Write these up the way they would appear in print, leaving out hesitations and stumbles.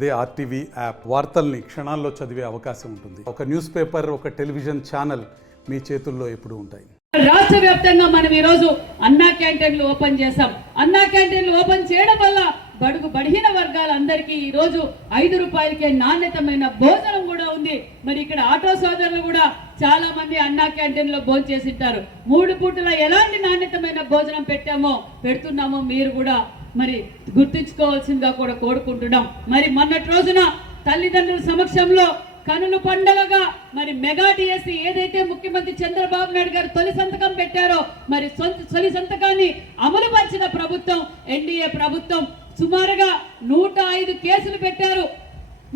అదే RTV app వార్తల్ని క్షణాల్లో చదివే అవకాశం ఉంటుంది. ఒక న్యూస్ పేపర్, ఒక టెలివిజన్ ఛానల్ మీ చేతుల్లో ఎప్పుడూ ఉంటాయి. రాష్ట్ర వ్యాప్తంగా మనం ఈరోజు అన్నా క్యాంటీన్లు ఓపెన్ చేశాం. అన్నా క్యాంటీన్లు ఓపెన్ చేయడం వల్ల బడుగు బడిహీన వర్గాలందరికీ ఈ రోజు 5 రూపాయలకే నాణ్యతమైన భోజనం కూడా ఉంది. మరి ఇక్కడ ఆటో సోదరులు కూడా చాలా మంది అన్నా క్యాంటీన్ లో భోజనం చేసింటారు. 3 పూటల ఎలాంటి నాణ్యతమైన భోజనం పెడుతున్నామో మీరు కూడా మరి గుర్తుంచుకోవాల్సిందిగా కూడా కోరుకుంటున్నాం. మరి మొన్నటి రోజున తల్లిదండ్రుల సమక్షంలో కనుల పండగగా మరి మెగా డిఎస్సి ఏదైతే ముఖ్యమంత్రి చంద్రబాబు నాయుడు గారు తొలి సంతకం పెట్టారో మరి తొలి సంతకాన్ని అమలు పరిచిన ప్రభుత్వం ఎన్డీఏ ప్రభుత్వం సుమారుగా 105 కేసులు పెట్టారు.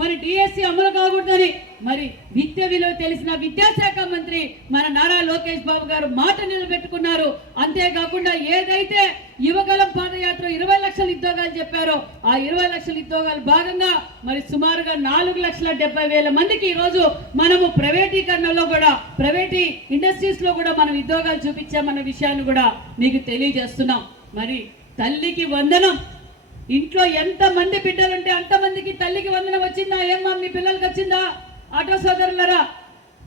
మరి డిఎస్సి అమలు కాకూడదని మరి విద్య విలువ తెలిసిన విద్యాశాఖ మంత్రి మన నారా లోకేష్ బాబు గారు మాట నిలబెట్టుకున్నారు. అంతేకాకుండా ఏదైతే యువగలం పాదయాత్ర 20 లక్షల ఉద్యోగాలు చెప్పారో ఆ 20 లక్షల ఉద్యోగాలు భాగంగా మరి సుమారుగా 4,70,000 మందికి ఈ రోజు మనము ప్రైవేటీకరణలో కూడా ప్రైవేట్ ఇండస్ట్రీస్ లో కూడా మనం ఉద్యోగాలు చూపించామన్న విషయాన్ని కూడా మీకు తెలియజేస్తున్నాం. మరి తల్లికి వందనం. ఇంట్లో ఎంత మంది బిడ్డలుంటే అంతమందికి తల్లికి వందనం వచ్చిందా? ఏమ్మా మీ పిల్లలకి వచ్చిందా? ఆటో సోదరులరా,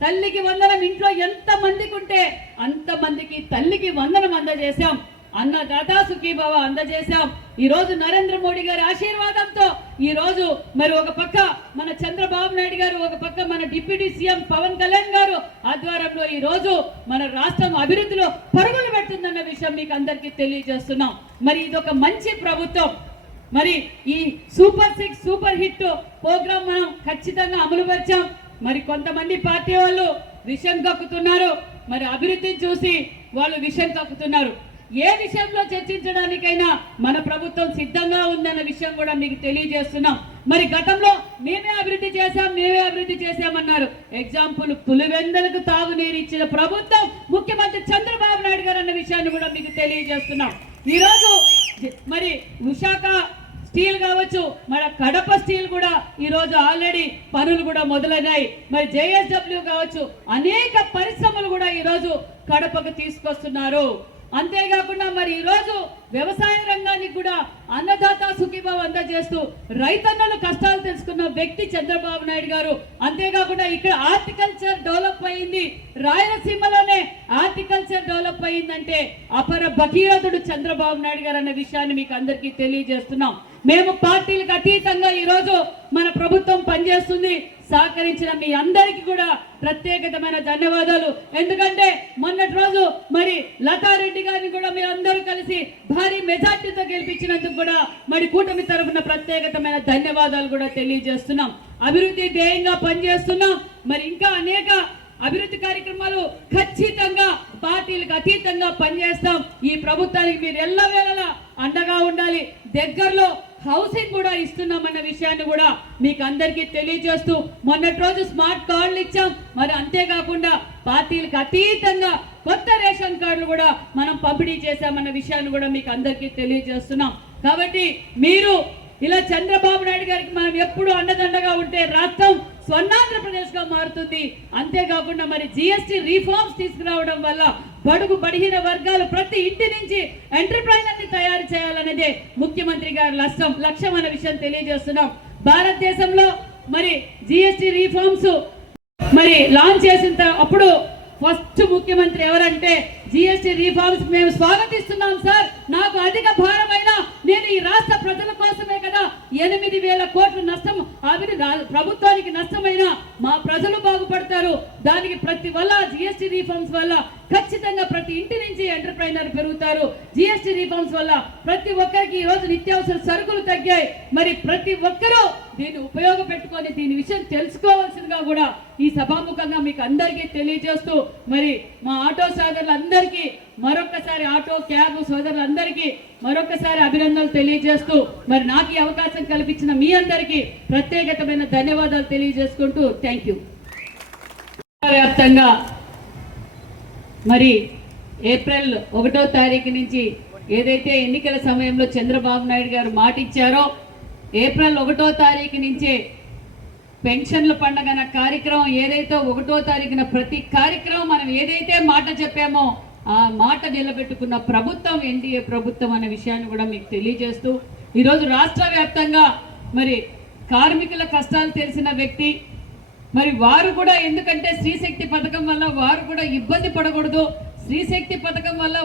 తల్లికి వందనం ఇంట్లో ఎంత మందికి ఉంటే అంతమందికి తల్లికి వందనం అందజేశాం. అన్నదాతా సుఖీభవ అందజేశాం. ఈ రోజు నరేంద్ర మోడీ గారి ఆశీర్వాదంతో ఈ రోజు మరి ఒక పక్క మన చంద్రబాబు నాయుడు గారు, ఒక పక్క మన డిప్యూటీ సీఎం పవన్ కళ్యాణ్ గారు ఆధ్వర్యంలో ఈ రోజు మన రాష్ట్రం అభివృద్ధిలో పరుగులు పెడుతుందన్న విషయం మీకు అందరికీ తెలియజేస్తున్నాం. మరి ఇదొక మంచి ప్రభుత్వం. మరి ఈ సూపర్ 6 సూపర్ హిట్ ప్రోగ్రామ్ మనం ఖచ్చితంగా అమలు పరిచాం. మరి కొంతమంది పార్టీ వాళ్ళు విషయం కక్కుతున్నారు. మరి అభివృద్ధిని చూసి వాళ్ళు విషయం కక్కుతున్నారు. ఏ విషయంలో చర్చించడానికైనా మన ప్రభుత్వం సిద్ధంగా ఉందన్న విషయం కూడా మీకు తెలియజేస్తున్నాం. మరి గతంలో మేమే అభివృద్ధి చేశామన్నారు. ఎగ్జాంపుల్ పులివెందులకు తాగునీరు ఇచ్చిన ప్రభుత్వం ముఖ్యమంత్రి చంద్రబాబు నాయుడు గారు అన్న విషయాన్ని కూడా మీకు తెలియజేస్తున్నాం. ఈరోజు మరి విశాఖ స్టీల్ కావచ్చు, మన కడప స్టీల్ కూడా ఈ రోజు ఆల్రెడీ పనులు కూడా మొదలైనాయి. మరి జేఎస్డబ్ల్యూ కావచ్చు, అనేక పరిశ్రమలు కూడా ఈ రోజు కడపకు తీసుకొస్తున్నారు. అంతేకాకుండా మరి ఈ రోజు వ్యవసాయ రంగానికి కూడా అన్నదాత సుఖీభావ అందజేస్తూ రైతన్నలు కష్టాలు తెలుసుకున్న వ్యక్తి చంద్రబాబు నాయుడు గారు. అంతేకాకుండా ఇక్కడ హార్టికల్చర్ డెవలప్ అయింది. రాయలసీమలోనే హార్టికల్చర్ డెవలప్ అయిందంటే అపర భగీరథుడు చంద్రబాబు నాయుడు గారు అన్న విషయాన్ని మీకు అందరికీ తెలియజేస్తున్నాం. మేము పార్టీలకు అతీతంగా ఈ రోజు మన ప్రభుత్వం పనిచేస్తుంది. సహకరించిన మీ అందరికీ కూడా ప్రత్యేకమైన ధన్యవాదాలు. ఎందుకంటే మొన్నటి రోజు మరి లతారెడ్డి గారిని కూడా మీరు అందరూ కలిసి భారీ మెజార్టీతో గెలిపించినందుకు కూడా మరి కూటమి తరఫున ప్రత్యేకమైన ధన్యవాదాలు కూడా తెలియజేస్తున్నాం. అభివృద్ధి ధ్యేయంగా పనిచేస్తున్నాం. మరి ఇంకా అనేక అభివృద్ధి కార్యక్రమాలు ఖచ్చితంగా పార్టీలకు అతీతంగా పనిచేస్తాం. ఈ ప్రభుత్వానికి మీరు ఎల్లవేళలా అండగా ఉండాలి. దగ్గరలో హౌసింగ్ కూడా ఇస్తున్నామన్న విషయాన్ని కూడా మీకు అందరికీ తెలియజేస్తూ మొన్నటి రోజు స్మార్ట్ కార్డులు ఇచ్చాం. మరి అంతేకాకుండా పార్టీలకు అతీతంగా కొత్త రేషన్ కార్డులు కూడా మనం పంపిణీ చేశామన్న విషయాన్ని కూడా మీకు అందరికీ తెలియజేస్తున్నాం. కాబట్టి మీరు ఇలా చంద్రబాబు నాయుడు గారికి మనం ఎప్పుడు అండదండగా ఉంటే రాష్ట్రం స్వర్ణాంధ్రప్రదేశ్ గా మారుతుంది. అంతేకాకుండా మరి జిఎస్టీ రిఫార్మ్స్ తీసుకురావడం వల్ల బడుగు బడిహీన వర్గాలు ప్రతి ఇంటి నుంచి ఎంటర్ప్రైనర్ ని తయారు చేయాలనేదే ముఖ్యమంత్రి గారి లక్ష్యం అనే విషయం తెలియజేస్తున్నాం. భారతదేశంలో మరి జిఎస్టీ రిఫార్మ్స్ మరి లాంచ్ చేసిన అప్పుడు ఫస్ట్ ముఖ్యమంత్రి ఎవరంటే జిఎస్టీ రిఫార్మ్స్ మేము స్వాగతిస్తున్నాం సార్. నాకు అధిక భారమైన నేను ఈ రాష్ట్ర ప్రజల కోసమే కదా 8,000 కోట్ల నష్టం ప్రభుత్వానికి నష్టమైన మా ప్రజలు బాగుపడతారు. దానికి ప్రతి వల్ల జిఎస్టీ రిఫార్మ్స్ వల్ల ఖచ్చితంగా ప్రతి ఇంటి నుంచి ఎంటర్ప్రైనర్ పెరుగుతారు. జిఎస్టీ రిఫార్మ్స్ వల్ల ప్రతి ఒక్కరికి ఈ రోజు నిత్యావసర సరుకులు తగ్గాయి. మరి ప్రతి ఒక్కరూ దీన్ని ఉపయోగపెట్టుకొని దీని విషయం తెలుసుకోవాల్సిందిగా కూడా ఈ సభాముఖంగా మీకు అందరికీ తెలియజేస్తూ మరి మా ఆటో సోదరులందరికీ మరొకసారి ఆటో క్యాబ్ సోదరులందరికీ మరొకసారి అభినందనలు తెలియజేస్తూ మరి నాకు ఈ అవకాశం కల్పించిన మీ అందరికీ ప్రత్యేకమైన ధన్యవాదాలు తెలియజేసుకుంటూ థ్యాంక్ యూ. వ్యాప్తంగా మరి ఏప్రిల్ 1వ తారీఖు నుంచి ఏదైతే ఎన్నికల సమయంలో చంద్రబాబు నాయుడు గారు మాట ఇచ్చారో ఏప్రిల్ 1వ తారీఖు నుంచే పెన్షన్ల పండుగ అన్న కార్యక్రమం ఏదైతే 1వ తారీఖున ప్రతి కార్యక్రమం మనం ఏదైతే మాట చెప్పామో ఆ మాట నిలబెట్టుకున్న ప్రభుత్వం ఎన్డీఏ ప్రభుత్వం అనే విషయాన్ని కూడా మీకు తెలియజేస్తూ ఈరోజు రాష్ట్ర వ్యాప్తంగా మరి కార్మికుల కష్టాలు తెలిసిన వ్యక్తి. మరి వారు కూడా ఎందుకంటే స్త్రీశక్తి పథకం వల్ల వారు కూడా ఇబ్బంది పడకూడదు, స్త్రీశక్తి పథకం వల్ల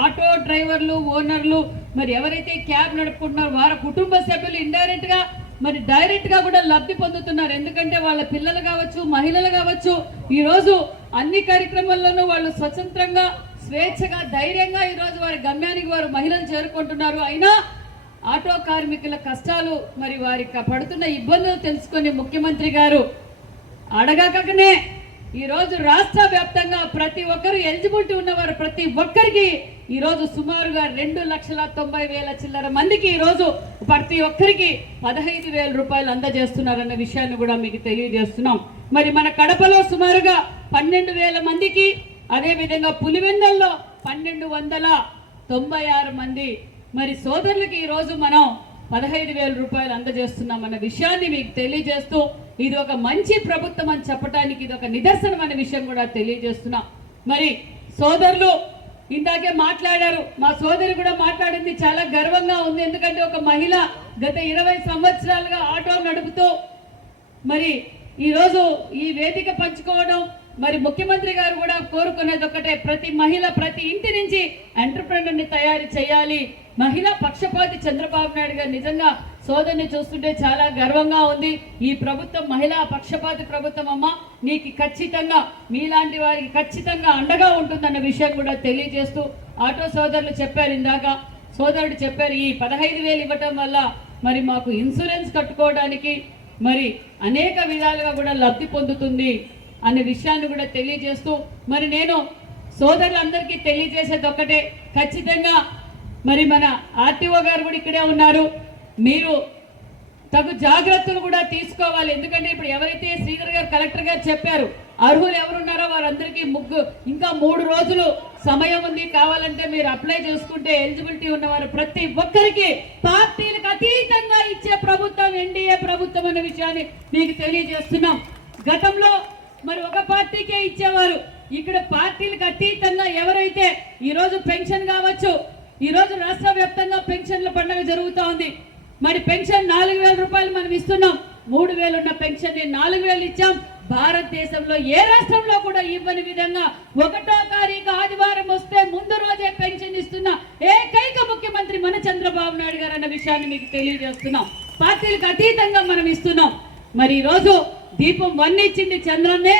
ఆటో డ్రైవర్లు ఓనర్లు మరి ఎవరైతే క్యాబ్ నడుపుకుంటున్నారో వారి కుటుంబ సభ్యులు ఇండైరెక్ట్ గా మరి డైరెక్ట్ గా కూడా లబ్ధి పొందుతున్నారు. ఎందుకంటే వాళ్ళ పిల్లలు కావచ్చు, మహిళలు కావచ్చు, ఈ రోజు అన్ని కార్యక్రమాల్లోనూ వాళ్ళు స్వతంత్రంగా స్వేచ్ఛగా ధైర్యంగా ఈ రోజు వారి గమ్యానికి వారు మహిళలు చేరుకుంటున్నారు. అయినా ఆటో కార్మికుల కష్టాలు మరి వారికి పడుతున్న ఇబ్బందులు తెలుసుకొని ముఖ్యమంత్రి గారు అడగకనే ఈరోజు రాష్ట్ర వ్యాప్తంగా ప్రతి ఒక్కరు ఎలిజిబిలిటీ ఉన్నవారు ప్రతి ఒక్కరికి ఈరోజు సుమారుగా 2,90,000 చిల్లర మందికి ఈరోజు ప్రతి ఒక్కరికి 15,000 రూపాయలు అందజేస్తున్నారన్న విషయాన్ని కూడా మీకు తెలియజేస్తున్నాం. మరి మన కడపలో సుమారుగా 12,000 మందికి, అదేవిధంగా పులివెందల్లో 1,296 మంది మరి సోదరులకి ఈరోజు మనం 15,000 రూపాయలు అందజేస్తున్నామన్న విషయాన్ని మీకు తెలియజేస్తూ ఇది ఒక మంచి ప్రభుత్వం అని చెప్పడానికి ఇది ఒక నిదర్శనం అనే విషయం కూడా తెలియజేస్తున్నాం. మరి సోదరులు ఇందాకే మాట్లాడారు, మా సోదరి కూడా మాట్లాడింది చాలా గర్వంగా ఉంది. ఎందుకంటే ఒక మహిళ గత 20 సంవత్సరాలుగా ఆటో నడుపుతూ మరి ఈరోజు ఈ వేదిక పంచుకోవడం, మరి ముఖ్యమంత్రి గారు కూడా కోరుకునేది ఒకటే, ప్రతి మహిళ ప్రతి ఇంటి నుంచి ఎంటర్‌ప్రెన్యూర్‌ని తయారు చేయాలి. మహిళా పక్షపాతి చంద్రబాబు నాయుడు గారు నిజంగా సోదరిని చూస్తుంటే చాలా గర్వంగా ఉంది. ఈ ప్రభుత్వం మహిళా పక్షపాతి ప్రభుత్వం అమ్మ, నీకు ఖచ్చితంగా మీలాంటి వారికి ఖచ్చితంగా అండగా ఉంటుందన్న విషయం కూడా తెలియజేస్తూ ఆటో సోదరులు చెప్పారు, ఇందాక సోదరుడు చెప్పారు, ఈ 15,000 ఇవ్వటం వల్ల మరి మాకు ఇన్సూరెన్స్ కట్టుకోవడానికి మరి అనేక విధాలుగా కూడా లబ్ధి పొందుతుంది అనే విషయాన్ని కూడా తెలియజేస్తూ మరి నేను సోదరులందరికీ తెలియజేసేది ఒక్కటే, ఖచ్చితంగా మరి మన ఆర్టీఓ గారు కూడా ఇక్కడే ఉన్నారు, మీరు తగు జాగ్రత్తలు కూడా తీసుకోవాలి. ఎందుకంటే ఇప్పుడు ఎవరైతే శ్రీధర్ గారు కలెక్టర్ గారు చెప్పారు అర్హులు ఎవరున్నారో వారందరికీ ఇంకా 3 రోజులు సమయం ఉంది, కావాలంటే మీరు అప్లై చేసుకుంటే ఎలిజిబిలిటీ ఉన్నవారు ప్రతి ఒక్కరికి పార్టీలకు అతీతంగా ఇచ్చే ప్రభుత్వం ఎన్డీఏ ప్రభుత్వం అనే విషయాన్ని మీకు తెలియజేస్తున్నాం. గతంలో మరి ఒక పార్టీకే ఇచ్చేవారు, ఇక్కడ పార్టీలకు అతీతంగా ఎవరైతే ఈరోజు పెన్షన్ కావచ్చు, ఈరోజు రాష్ట్ర వ్యాప్తంగా పెన్షన్ల పండుగ జరుగుతూ ఉంది. మరి పెన్షన్ 4,000 రూపాయలు మనం ఇస్తున్నాం, 3,000 ఉన్న పెన్షన్ 4,000 ఇచ్చాం. భారతదేశంలో ఏ రాష్ట్రంలో కూడా ఇవ్వని విధంగా 1వ తారీఖు ఆదివారం వస్తే ముందు రోజే పెన్షన్ ఇస్తున్న ఏకైక ముఖ్యమంత్రి మన చంద్రబాబు నాయుడు గారు అన్న విషయాన్ని మీకు తెలియజేస్తున్నాం. పార్టీలకు అతీతంగా మనం ఇస్తున్నాం. మరి ఈరోజు దీపం 1 ఇచ్చింది చంద్రన్నే,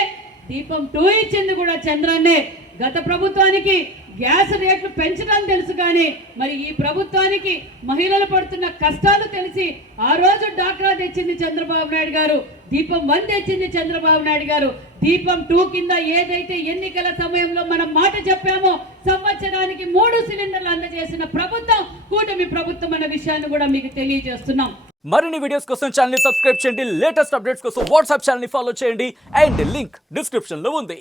దీపం 2 ఇచ్చింది కూడా చంద్రన్నే. గత ప్రభుత్వానికి గ్యాస్ రేట్లు పెంచడం తెలుసు, కానీ మరి ఈ ప్రభుత్వానికి మహిళలు పడుతున్న కష్టాలు తెలిసి ఆ రోజు డాక్రా తెచ్చింది చంద్రబాబు నాయుడు గారు, దీపం 1 తెచ్చింది చంద్రబాబు నాయుడు గారు. దీపం 2 కింద ఏదైతే ఎన్నికల సమయంలో మనం మాట చెప్పామో సంవత్సరానికి 3 సిలిండర్లు అందజేసిన ప్రభుత్వం కూటమి ప్రభుత్వం అన్న విషయాన్ని కూడా మీకు తెలియజేస్తున్నాం. మరిన్ని వీడియోస్ కోసం ఛానల్ ని సబ్స్క్రైబ్ చేయండి, లేటెస్ట్ అప్డేట్స్ కోసం వాట్సాప్ ఛానల్ ని ఫాలో చేయండి అండ్ లింక్ డిస్క్రిప్షన్ లో ఉంది.